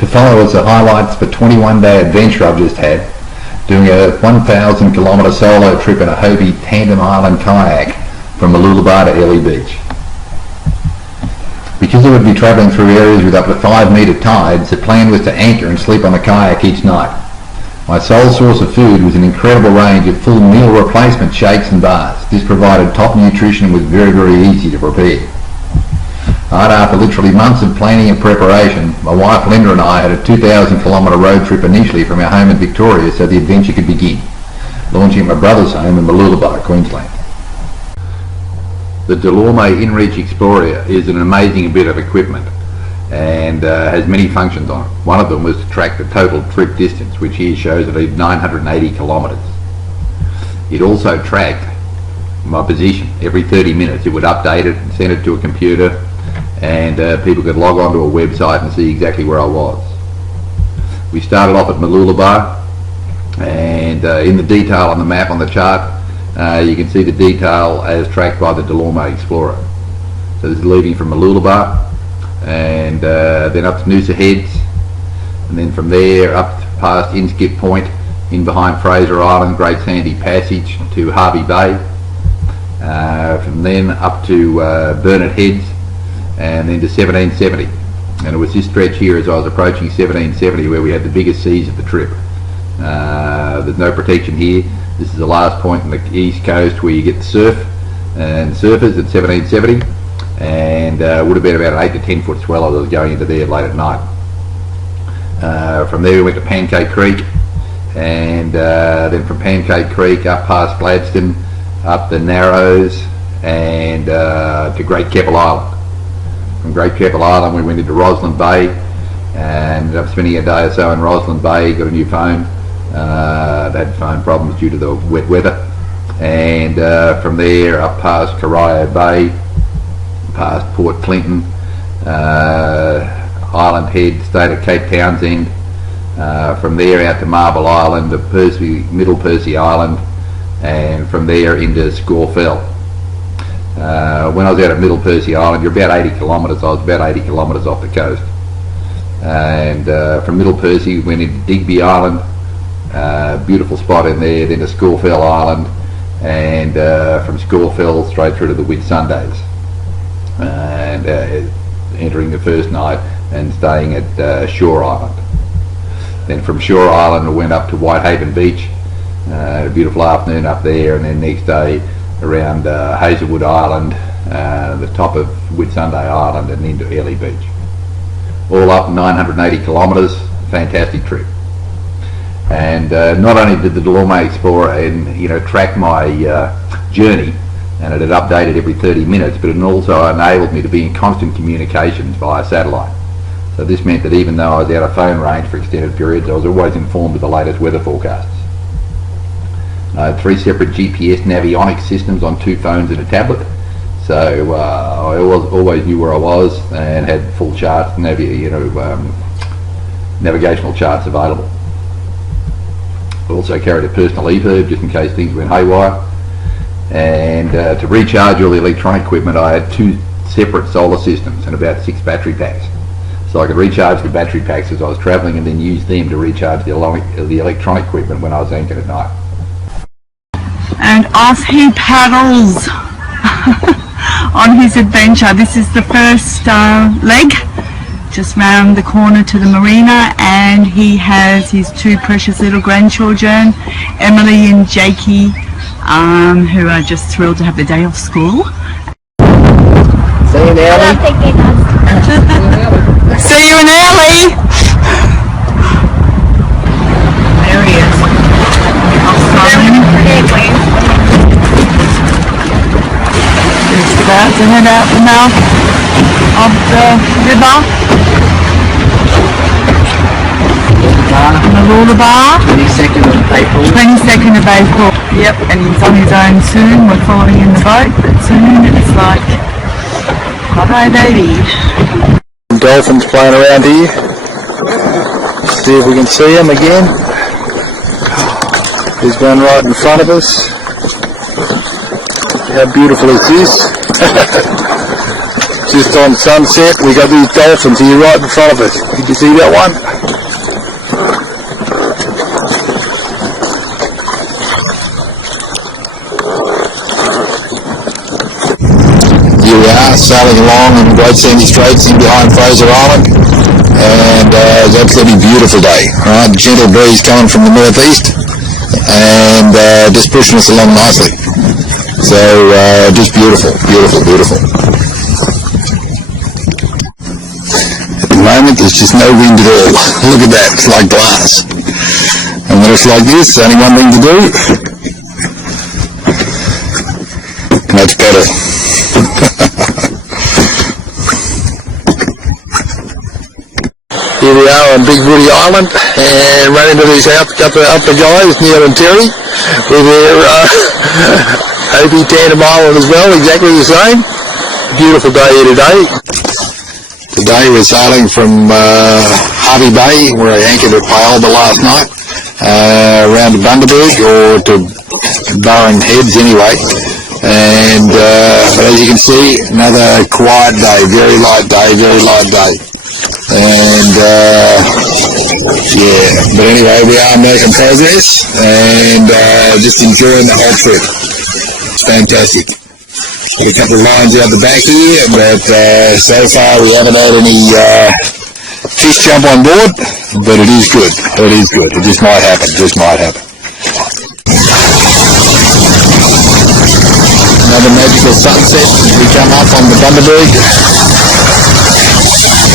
To follow us the highlights for 21-day adventure I've just had, doing a 1,000 kilometre solo trip in a Hobie Tandem island kayak from Mooloolaba to Airlie Beach. Because I would be travelling through areas with up to 5 metre tides, the plan was to anchor and sleep on the kayak each night. My sole source of food was an incredible range of full meal replacement shakes and bars. This provided top nutrition and was very, very easy to prepare. After literally months of planning and preparation, my wife Linda and I had a 2,000 kilometre road trip initially from our home in Victoria so the adventure could begin, launching at my brother's home in Mooloolaba, Queensland. The Delorme InReach Explorer is an amazing bit of equipment and has many functions on it. One of them was to track the total trip distance, which here shows at 980 kilometres. It also tracked my position. Every 30 minutes it would update it and send it to a computer, and people could log on to a website and see exactly where I was. We started off at Mooloolaba, and in the detail on the map on the chart you can see the detail as tracked by the Delorme Explorer. So this is leaving from Mooloolaba and then up to Noosa Heads, and then from there up past Inskip Point, in behind Fraser Island, Great Sandy Passage to Hobie Bay, from then up to Burnett Heads, and then to 1770. And it was this stretch here as I was approaching 1770 where we had the biggest seas of the trip. There's no protection here. This is the last point on the east coast where you get the surf and surfers at 1770, and would have been about an 8 to 10 foot swell as I was going into there late at night. From there we went to Pancake Creek, and then from Pancake Creek up past Gladstone, up the Narrows, and to Great Keppel Island. From Great Keppel Island we went into Roslyn Bay and ended up spending a day or so in Roslyn Bay, got a new phone. Had phone problems due to the wet weather, and from there up past Corio Bay, past Port Clinton, Island Head, stayed at Cape Townsend, from there out to Marble Island, to Middle Percy Island, and from there into Score Fell. When I was out at Middle Percy Island, you're about 80 kilometres, I was about 80 kilometres off the coast, and from Middle Percy went into Digby Island, beautiful spot in there, then to Scorefell Island, and from Scorefell straight through to the Whitsundays, and entering the first night and staying at Shore Island. Then from Shore Island we went up to Whitehaven Beach, a beautiful afternoon up there, and then next day around Hazelwood Island, the top of Whitsunday Island, and into Airlie Beach. All up 980 kilometres, fantastic trip. And not only did the Delorme Explorer track my journey, and it had updated every 30 minutes, but it also enabled me to be in constant communications via satellite. So this meant that even though I was out of phone range for extended periods, I was always informed of the latest weather forecasts. I had 3 separate GPS navionics systems on 2 phones and a tablet, so I always knew where I was and had full charts, navigational charts available. I also carried a personal EVerb just in case things went haywire, and to recharge all the electronic equipment I had 2 separate solar systems and about 6 battery packs, so I could recharge the battery packs as I was travelling and then use them to recharge the electronic equipment when I was anchored at night. And off he paddles on his adventure. This is the first leg, just round the corner to the marina, and he has his 2 precious little grandchildren, Emily and Jakey, who are just thrilled to have the day off school. See you in Airlie. See you in Airlie. There he is. Just about to head out the mouth of the river. Mooloolaba. 22nd of April. 22nd of April. Yep, and he's on his own soon. We're following in the boat, but soon it's like, hi baby. Dolphins playing around here. See if we can see him again. There's one right in front of us. How beautiful is this? just on sunset. We got these dolphins here right in front of us. Did you see that one? Here we are, sailing along in Great Sandy Straits in behind Fraser Island, and it's an absolutely beautiful day. Right, gentle breeze coming from the northeast, and just pushing us along nicely. So just beautiful, beautiful, beautiful. At the moment, there's just no wind at all. Look at that, it's like glass. And when it's like this, only one thing to do, and that's better. Here we are on Big Woody Island, and run into these upper guys, Neil and Terry, with their Hobie Tandem Island as well, exactly the same. Beautiful day here today. Today we're sailing from Hobie Bay, where I anchored at Pyalba last night, around to Bundaberg, or to Burren Heads anyway. And but as you can see, another quiet day, very light day, very light day. And yeah, but anyway, we are making progress and just enjoying the whole trip. It's fantastic. Got a couple of lines out the back here, but so far we haven't had any fish jump on board, but it is good. It is good. It just might happen. Just might happen. Another magical sunset as we come up on the Bundaberg.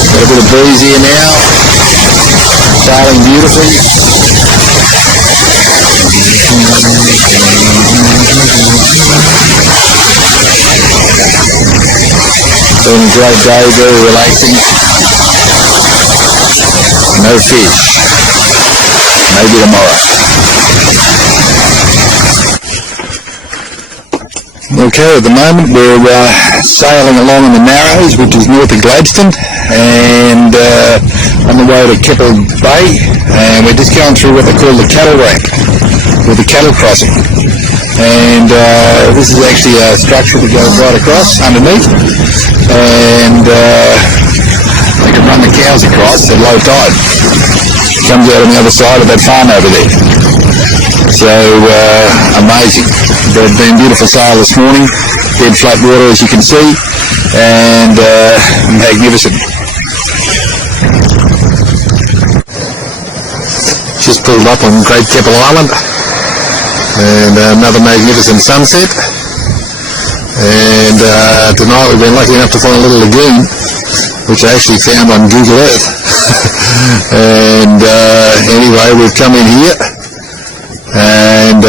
Got a bit of breeze here now, sailing beautifully. Been a great day, very relaxing. No fish, maybe tomorrow. Okay, at the moment we're sailing along in the Narrows, which is north of Gladstone, and on the way to Keppel Bay, and we're just going through what they call the cattle ramp, or the cattle crossing. And this is actually a structure that goes right across underneath, and they can run the cows across at low tide. Comes out on the other side of that farm over there. So amazing. But it's been a beautiful sail this morning, dead flat water as you can see, and magnificent. Just pulled up on Great Keppel Island, and another magnificent sunset. And tonight we've been lucky enough to find a little lagoon, which I actually found on Google Earth. And anyway, we've come in here, and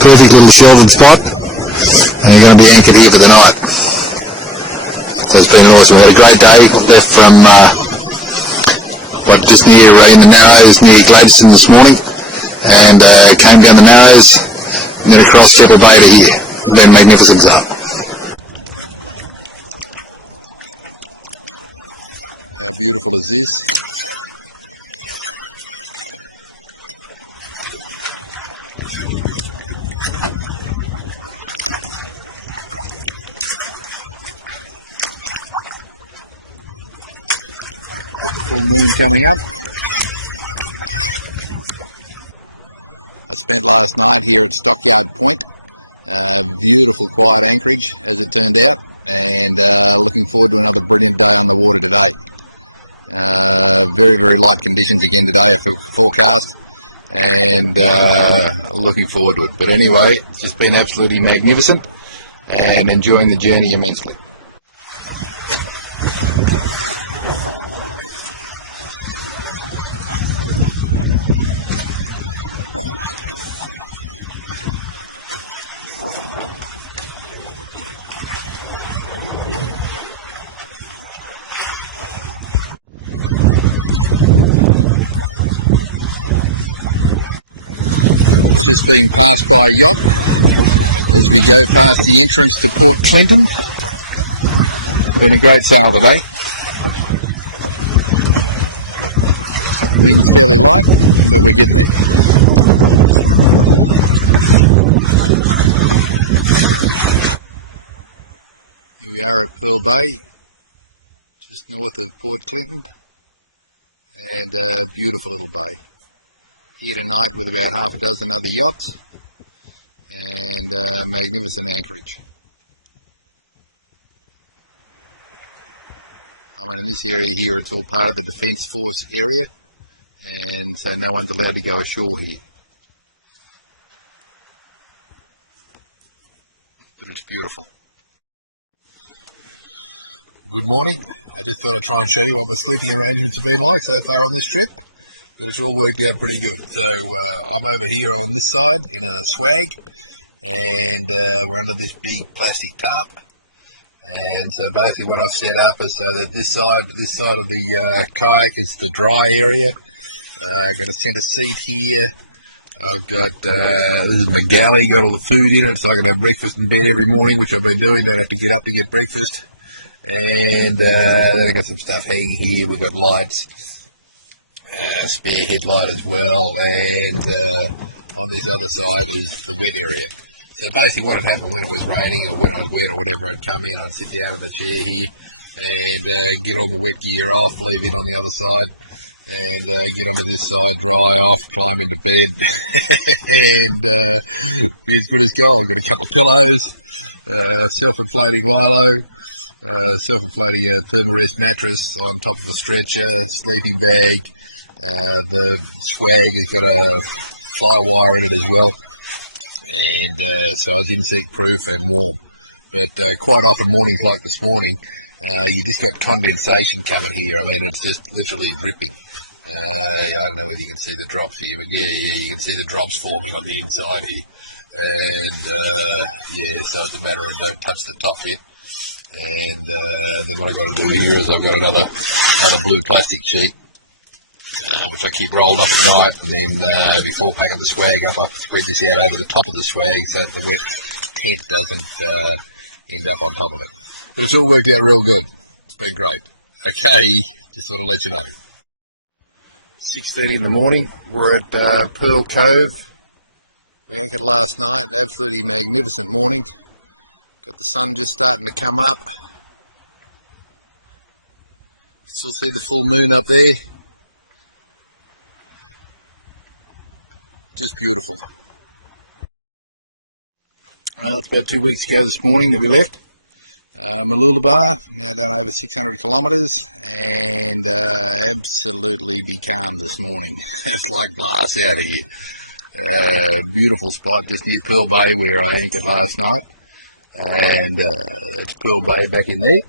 perfect little sheltered spot, and you're going to be anchored here for the night. So it's been awesome. We had a great day. Left from just near in the Narrows near Gladstone this morning, and came down the Narrows and then across Keppel Bay to here. Been magnificent sail. And looking forward to it. But anyway, it's just been absolutely magnificent, and enjoying the journey immensely. Clinton, the fence forest area, and so no one's allowed to go ashore here. But it's beautiful. Good morning. It's all worked out pretty good. So I'm over here on the side of the swag, and we're in this big plastic tub. And so basically what I've set up is this side of the kayak is the dry area. I've got a set of seats here. I've got this is a big galley, got all the food in it, so I can have breakfast in bed every morning, which I've been doing. I have to get up to get breakfast. And then I've got some stuff hanging here. We've got lights, spare headlight as well, and on this other side is the wet area. So basically what had happened when it was raining or when it was wet, we could come in and sit down in the chair here and get all the gear off, leave it on the other side, and get on this side, glide off, climb into bed. Here's going, self-floating Milo, self-floating rest mattress on top of the stretcher, sleeping bag, swag, fire wiring as well. So it's proof and quite often like this morning, you've got condensation coming here, and it's just literally dripping. I don't know whether you can see the drops here, but yeah, you can see the drops falling on the inside here. So it's a matter of don't touch the top yet. And what I've got to do here is I've got another blue plastic sheet, which I keep rolled up tight, and then before back of the swag, I like to thread this out over the top of the swag, so that it it's all worked out real good. It's been great. Okay, so I'll let you know. 6:30 in the morning, we're at Pearl Cove. Last night, the sun was starting to come up. Still see the full moon up there. Just beautiful. Well, it's about 2 weeks ago this morning that we left. It's like glass out here. Beautiful spot just near Pearl Bay where we landed last night. And it's Pearl Bay back in there.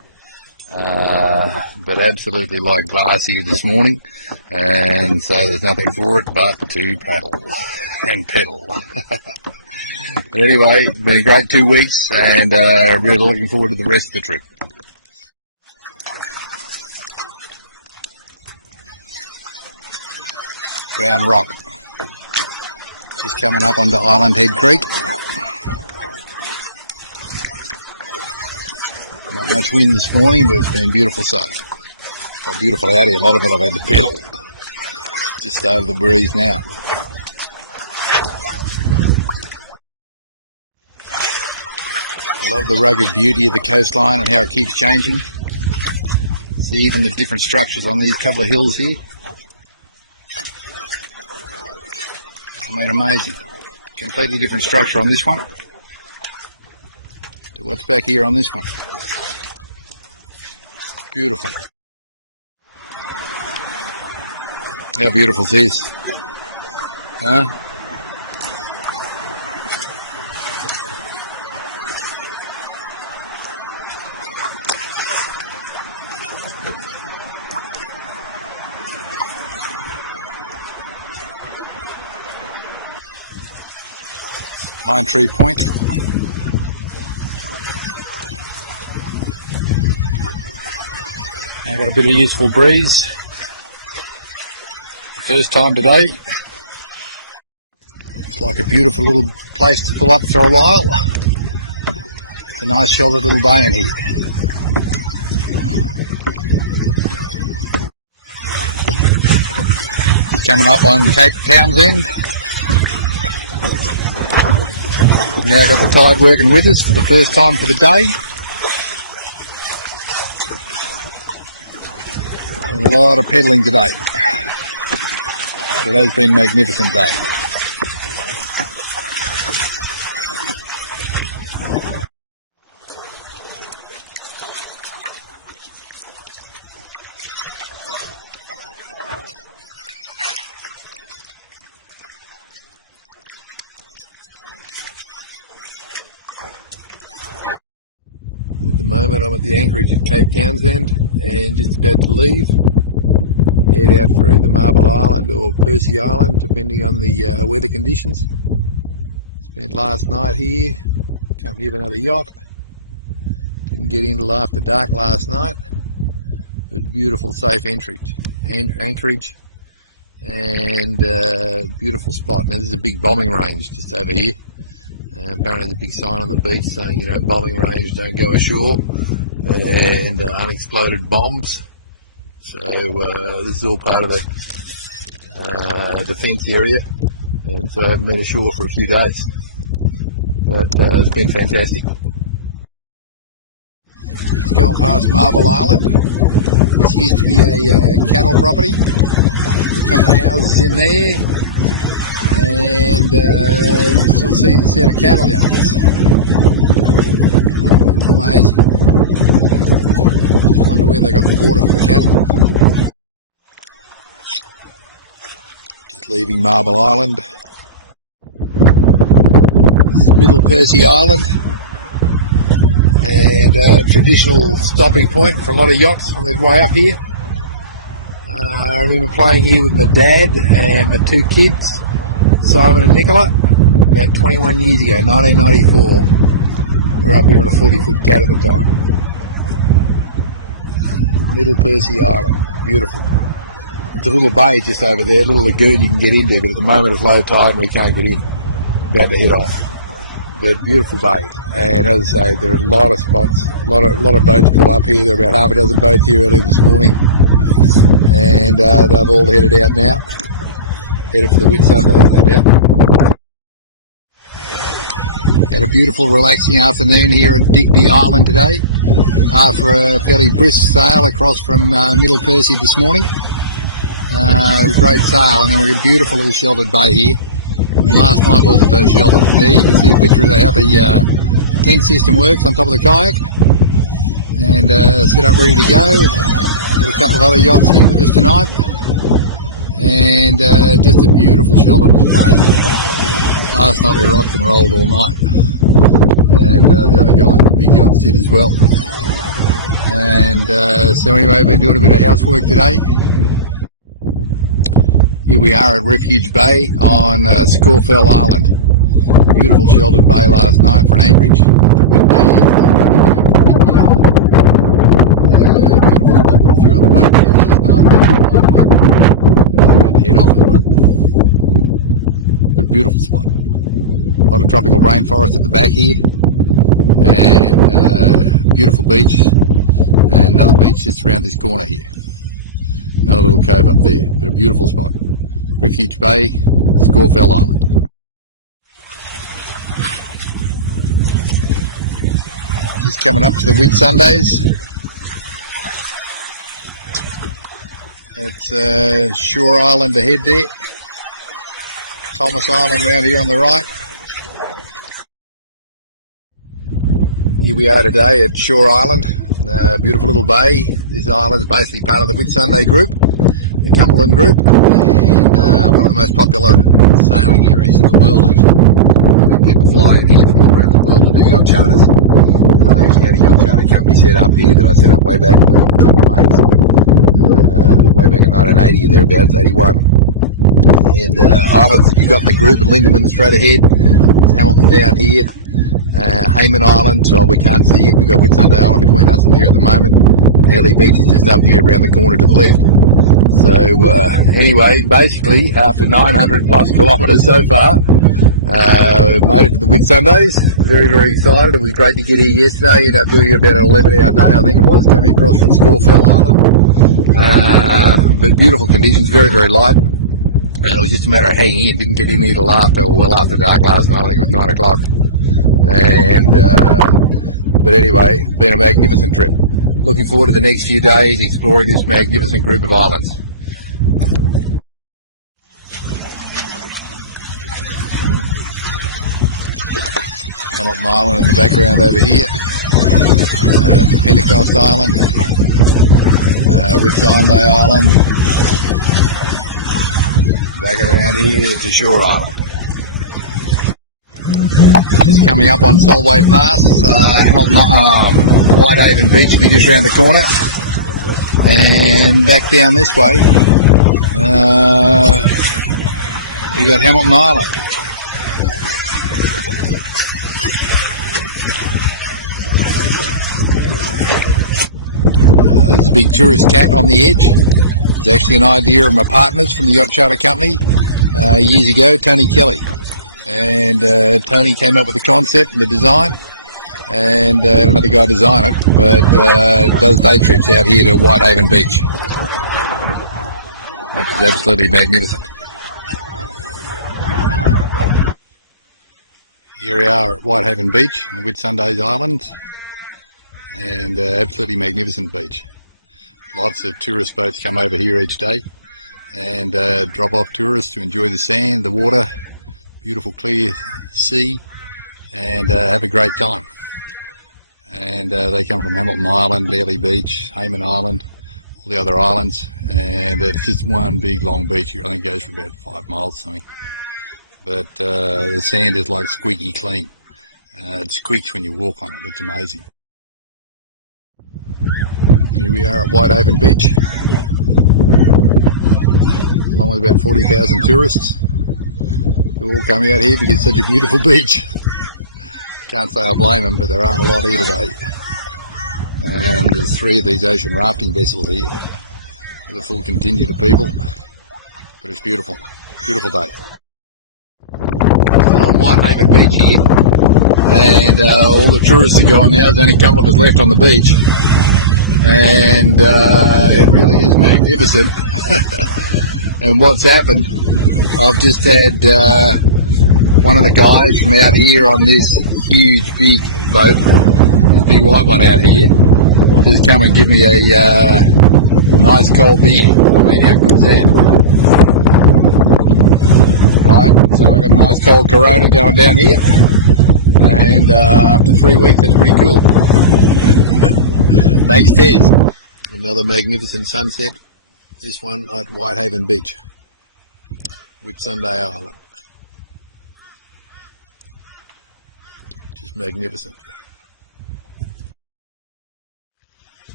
But absolutely like glass here this morning. And so there's nothing for it but to anyway, it's been a great 2 weeks, and I'm really looking forward to the rest of the trip. See the different structures on these couple of hills here. Completely different structure on this one. Bit of useful breeze. First time today. Place to walk for a while. Not sure what the time working with us for the first time for the day. just about to leave. So, bombing range don't go ashore, and unexploded bombs. So this is all part of the defence area. So I've been ashore for a few days, but it's been fantastic. Traditional stopping point for a lot of yachts on the way up here. We were playing here with the dad and my two kids, Simon and Nicola, and 21 years ago, 1994. Just over there, little lagoon, you can get in there, but at the moment of low tide, we can't get in. We have to head off. Got a beautiful place. Anyway, basically, after 900 miles so far, some days very, very excited. It was great to get here yesterday. Beautiful conditions, very, very light. It was just a matter of hanging in and giving me a laugh. It was after the back last night, it was like a laugh. Looking forward to the next few days exploring this magnificent group of islands. Here's to Shore Island. Whitehaven Beach, we just round the corner and back down. Whitehaven Beach here, and all the tourists are going out and coming back on the beach, and it really is magnificent. But what's happened, I've just had one of the guys out here on this huge big boat, this big one you got here, just come and give me a nice cold beer. Video from there. So it's kind of down here. 3 weeks is pretty cool. Magnificent sunset.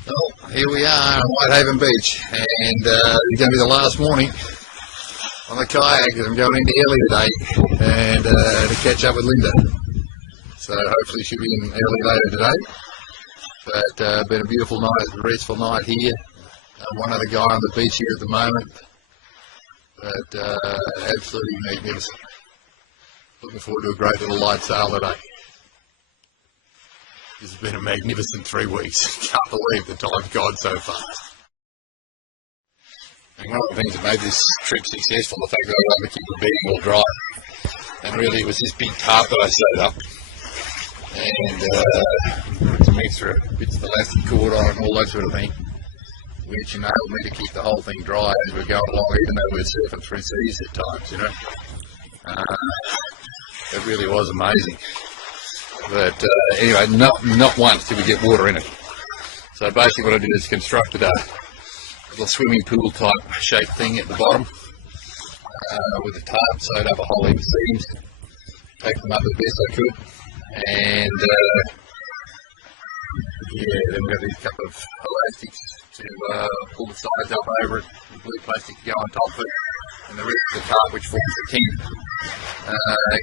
Well, here we are on Whitehaven Beach, and it's going to be the last morning on the kayak because I'm going into Airlie today and to catch up with Linda. So hopefully she'll be in Airlie later today. But been a beautiful night, a restful night here. One other guy on the beach here at the moment, but absolutely magnificent. Looking forward to a great little light sail today. This has been a magnificent 3 weeks. Can't believe the time's gone so fast. And one of the things that made this trip successful, the fact that I was able to keep the bedding all dry. And really it was this big tarp that I set up. And put some extra bits of elastic cord on it and all that sort of thing, which enabled me to keep the whole thing dry as we're going along, even though we're surfing through seas at times, you know. It really was amazing. But anyway, not once did we get water in it. So basically what I did is constructed a little swimming pool type shaped thing at the bottom with a tarp sewed up a whole heap of seams, packed them up as best I could, and yeah, then we got these couple of elastics to pull the sides up over it, and blue plastic to go on top of it, and the rest of the tarp, which forms the tent,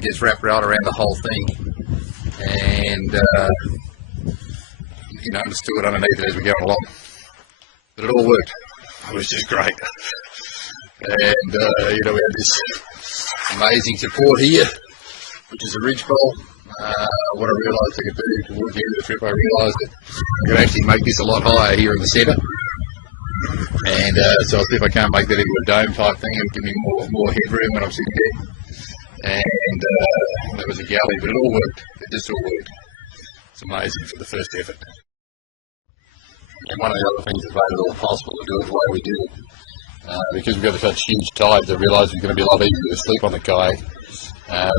gets wrapped right around the whole thing, and you know, just do it underneath it as we go along. But it all worked. It was just great. And you know, we had this amazing support here, which is a ridge pole. What I realised I could do towards the end of the trip, I realised that I could actually make this a lot higher here in the centre. And so I'll see if I can't make that into a dome type thing and give me more headroom when I'm sitting there. And that was a galley, but it all worked. It just all worked. It's amazing for the first effort. And one of the other things that made it all possible to do it the way we did it, because we've got such huge tides, I realised it was going to be a lot easier to sleep on the kayak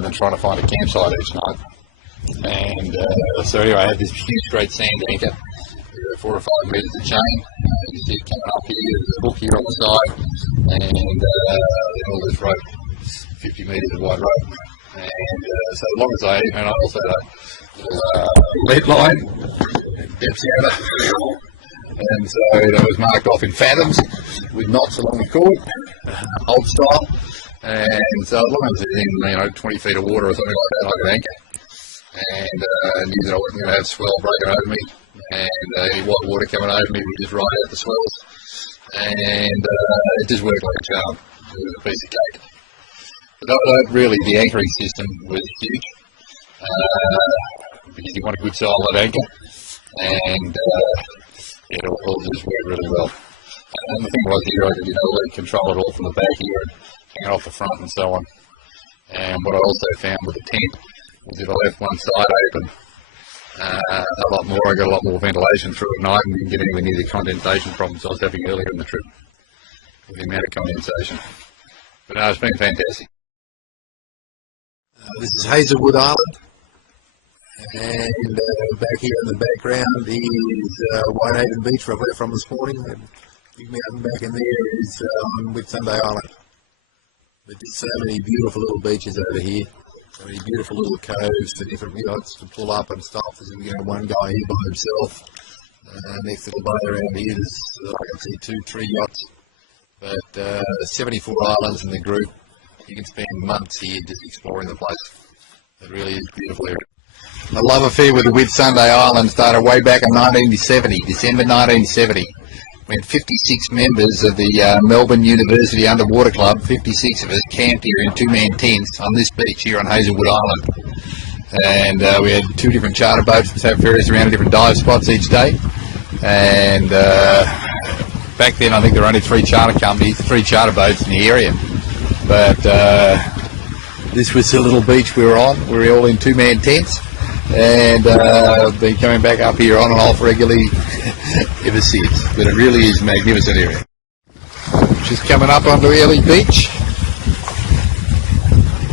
than trying to find a campsite each night. And so anyway, I had this huge great sand anchor, 4 or 5 metres of chain, just keep coming up here, there's a hook here on the side, and then all this rope, 50 metres of wide rope. And so as long as and I also had a little lead line depths out, and so that was marked off in fathoms with knots along the cord, old style. And so as long as it's in 20 feet of water or something like that, I could anchor. And knew that I wasn't going to have swell breaking over me, and any white water coming over me would just ride out the swells. And it just worked like a charm. It was a piece of cake. But that really, the anchoring system was huge, because you want a good solid anchor, and it all just worked really well. And the thing was here, I could really control it all from the back here and hang it off the front and so on. And what I also found with the tent was if I left one side open a lot more, I got a lot more ventilation through at night and didn't get anywhere near the condensation problems I was having earlier in the trip with the amount of condensation. But no, it's been fantastic. This is Hazelwood Island, and back here in the background is Whitehaven Beach, where I went from this morning. The big mountain back in there is Whitsunday Island. But there's so many beautiful little beaches over here. So many beautiful little coves for different yachts to pull up and stop. There's one guy here by himself. Next to the bay around here, there's, I can see 2-3 yachts. But 74 islands in the group. You can spend months here just exploring the place. It really is a beautiful area. My love affair with the Whitsunday Island started way back in 1970, December 1970. We had 56 members of the Melbourne University Underwater Club, 56 of us camped here in 2-man tents on this beach here on Hazelwood Island. And we had 2 different charter boats that have ferries around different dive spots each day. And back then I think there were only 3 charter companies, 3 charter boats in the area. But this was the little beach we were on. We were all in 2-man tents. And been coming back up here on and off regularly ever since. But it really is a magnificent area. Just coming up onto Airlie Beach,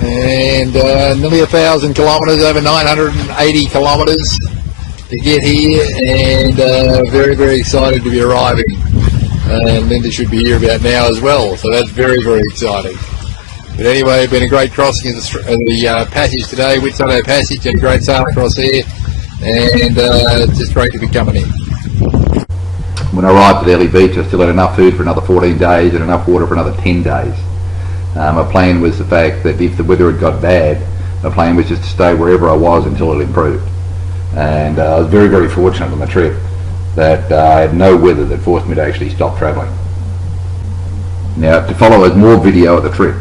and nearly 1,000 kilometres, over 980 kilometres to get here, and very, very excited to be arriving. And Linda should be here about now as well, so that's very, very exciting. But anyway, it's been a great crossing of the passage today, Whitsunday Passage, and a great sail across there, and it's just great to be coming in. When I arrived at Airlie Beach, I still had enough food for another 14 days and enough water for another 10 days. My plan was the fact that if the weather had got bad, my plan was just to stay wherever I was until it improved. And I was very, very fortunate on the trip that I had no weather that forced me to actually stop travelling. Now, to follow is more video of the trip.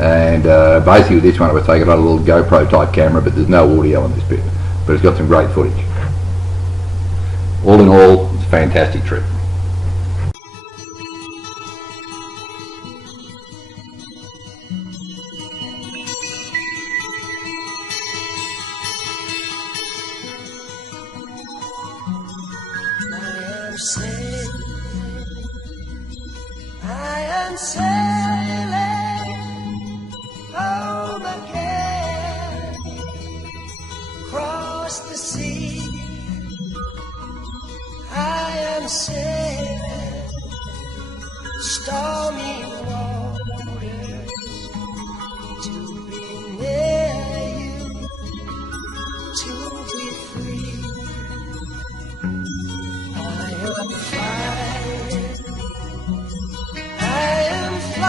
And basically this one I was taking on a little GoPro type camera, but there's no audio on this bit. But it's got some great footage. All in all, it's a fantastic trip. I am sailing home again, across the sea. I am sailing stormy waters to be near you, to be free. I am flying, I am flying.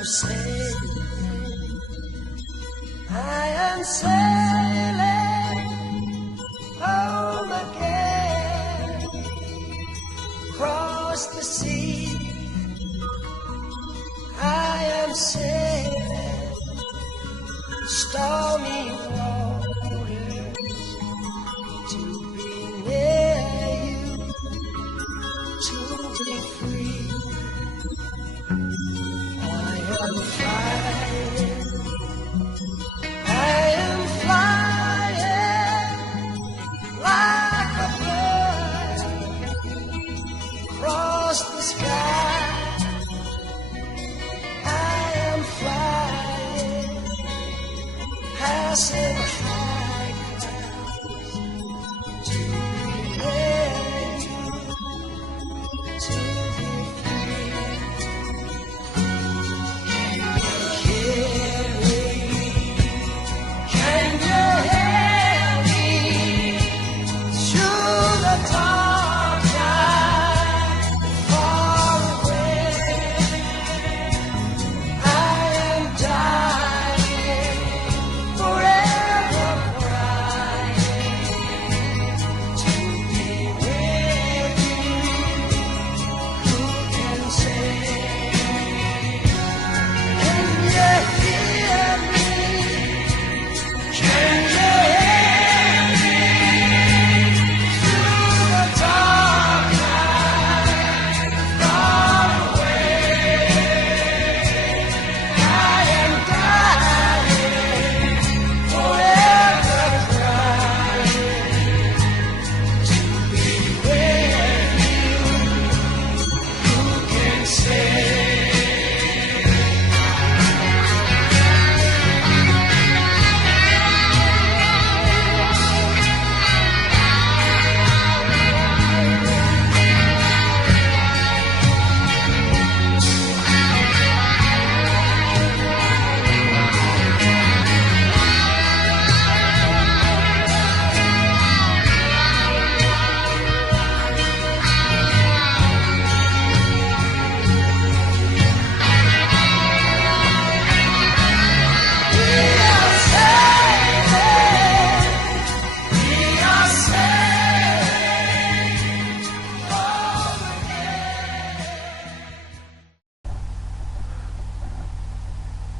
am sailing, I am sailing home again, across the sea. I am sailing stormy waters to be near you, to be free. I am flying, I am flying like a bird across the sky. I am flying, passing high clouds to be near you, to be free. Hear me, can you hear me through the dark night, far away? I am dying, forever crying, to be with you. Who can say? Can you hear me? Can you hear me through the dark night, far away? I am dying, forever crying, to be with you. Who can say?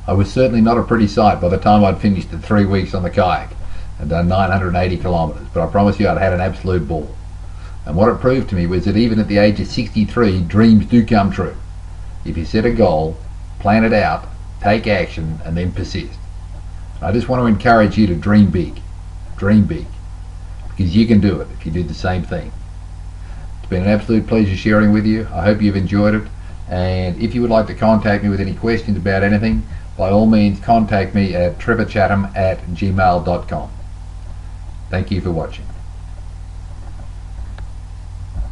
I was certainly not a pretty sight by the time I'd finished the 3 weeks on the kayak and done 980 kilometres, but I promise you I'd had an absolute ball. And what it proved to me was that even at the age of 63, dreams do come true. If you set a goal, plan it out, take action, and then persist. I just want to encourage you to dream big, because you can do it if you do the same thing. It's been an absolute pleasure sharing with you. I hope you've enjoyed it, and if you would like to contact me with any questions about anything, by all means contact me at trevorchatham@gmail.com. Thank you for watching.